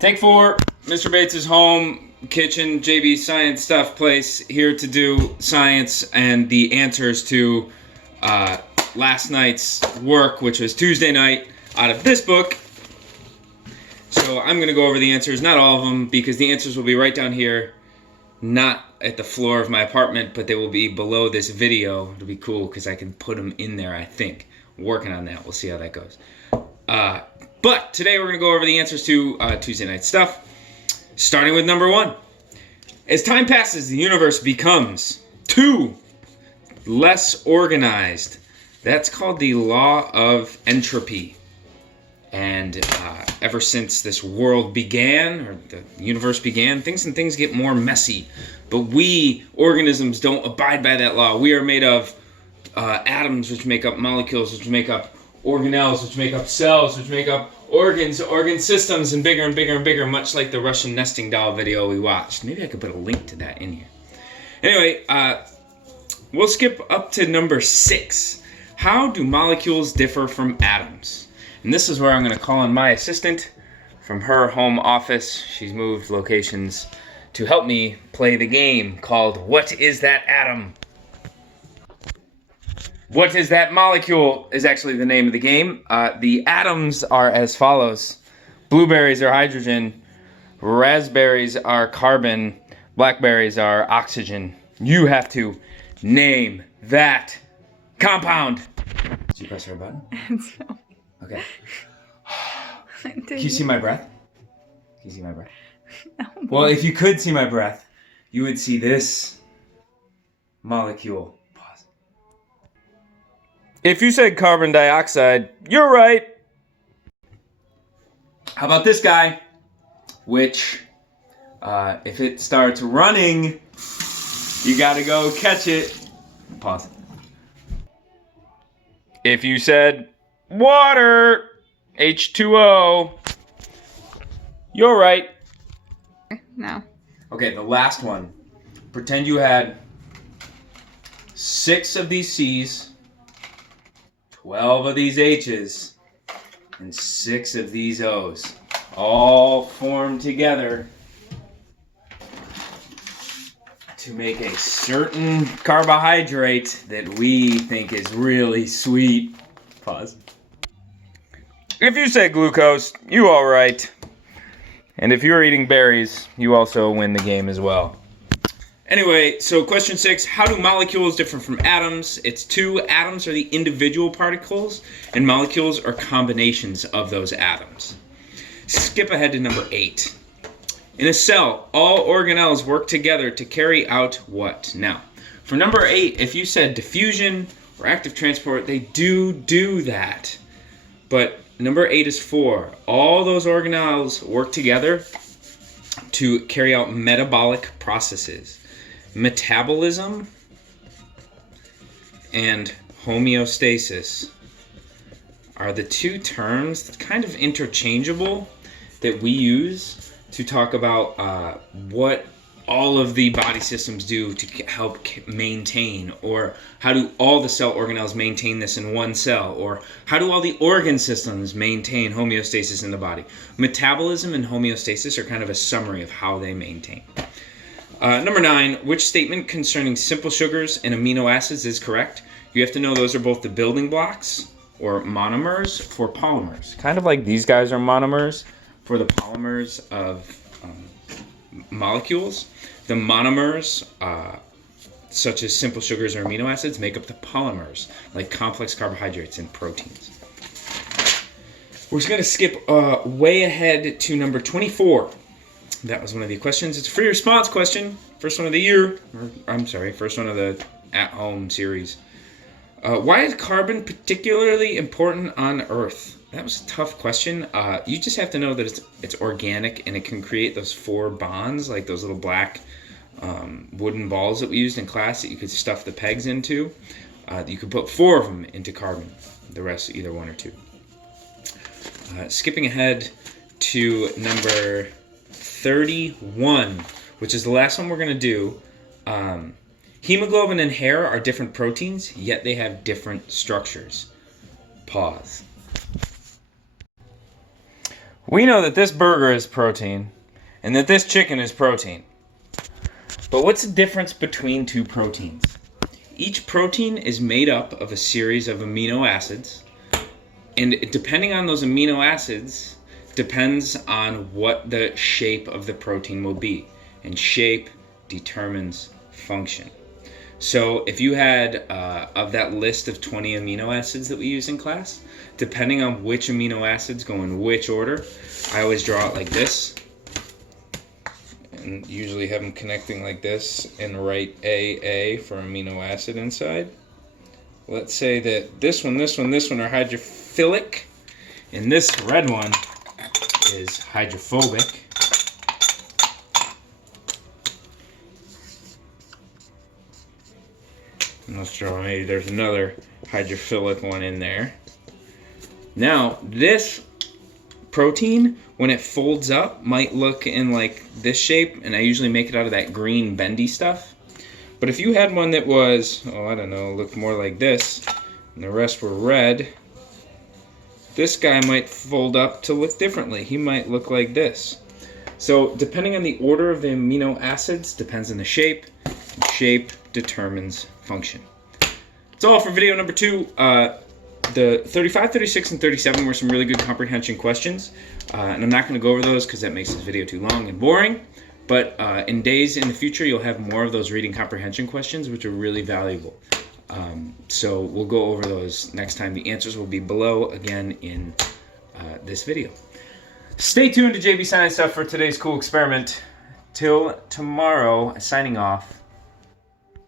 Take 4. Mr. Bates' home, kitchen, JB science stuff place, here to do science and the answers to last night's work, which was Tuesday night, out of this book. So I'm going to go over the answers, not all of them, because the answers will be right down here, not at the floor of my apartment, but they will be below this video. It'll be cool because I can put them in there, I think. Working on that. We'll see how that goes. But today we're going to go over the answers to Tuesday night stuff, starting with number 1. As time passes, the universe becomes 2, less organized. That's called the law of entropy. And ever since this world began, or the universe began, things get more messy. But we, organisms, don't abide by that law. We are made of atoms, which make up molecules, which make up organelles, which make up cells, which make up organs, organ systems, and bigger and bigger and bigger, much like the Russian nesting doll video we watched. Maybe I could put a link to that in here. Anyway, we'll skip up to number 6. How do molecules differ from atoms? And this is where I'm going to call on my assistant from her home office. She's moved locations to help me play the game called What is That Atom? What is that molecule is actually the name of the game. The atoms are as follows. Blueberries are hydrogen. Raspberries are carbon. Blackberries are oxygen. You have to name that compound. Did you press her button? No. Okay. Can you see my breath? Can you see my breath? No. Well, if you could see my breath, you would see this molecule. Pause. If you said carbon dioxide, you're right. How about this guy? Which, if it starts running, you gotta go catch it. Pause. If you said water, H2O, you're right. No. Okay, the last one. Pretend you had 6 of these C's, 12 of these H's, and 6 of these O's, all formed together to make a certain carbohydrate that we think is really sweet. Pause. If you say glucose, you all right. And if you're eating berries, you also win the game as well. Anyway, so question 6, how do molecules differ from atoms? It's 2. Atoms are the individual particles, and molecules are combinations of those atoms. Skip ahead to number 8. In a cell, all organelles work together to carry out what? Now, for number 8, if you said diffusion or active transport, they do that. But number 8 is 4. All those organelles work together to carry out metabolic processes. Metabolism and homeostasis are the 2 terms, kind of interchangeable, that we use to talk about what all of the body systems do to help maintain, or how do all the cell organelles maintain this in one cell, or how do all the organ systems maintain homeostasis in the body. Metabolism and homeostasis are kind of a summary of how they maintain. Number 9, which statement concerning simple sugars and amino acids is correct? You have to know those are both the building blocks, or monomers, for polymers. Kind of like these guys are monomers for the polymers of molecules. The monomers, such as simple sugars or amino acids, make up the polymers, like complex carbohydrates and proteins. We're just going to skip way ahead to number 24. That was one of the questions. It's a free response question. First one of the year. First one of the at-home series. Why is carbon particularly important on Earth? That was a tough question. You just have to know that it's organic, and it can create those 4 bonds, like those little black wooden balls that we used in class that you could stuff the pegs into. You could put 4 of them into carbon. The rest, either 1 or 2. Skipping ahead to number 31, which is the last one we're going to do. Hemoglobin and hair are different proteins, yet they have different structures. Pause. We know that this burger is protein and that this chicken is protein. But what's the difference between two proteins? Each protein is made up of a series of amino acids, and depending on those amino acids depends on what the shape of the protein will be, and shape determines function. So if you had of that list of 20 amino acids that we use in class, depending on which amino acids go in which order, I always draw it like this, and usually have them connecting like this and write AA for amino acid inside. Let's say that this one are hydrophilic, and this red one is hydrophobic. And let's draw, maybe there's another hydrophilic one in there. Now, this protein, when it folds up, might look in like this shape, and I usually make it out of that green bendy stuff. But if you had one that was, looked more like this, and the rest were red, this guy might fold up to look differently. He might look like this. So depending on the order of the amino acids, depends on the shape. Shape determines function. That's all for video number 2. The 35, 36, and 37 were some really good comprehension questions. And I'm not going to go over those because that makes this video too long and boring. But in days in the future, you'll have more of those reading comprehension questions, which are really valuable. So we'll go over those next time. The answers will be below, again, in this video. Stay tuned to JB Science Stuff for today's cool experiment. Till tomorrow, signing off.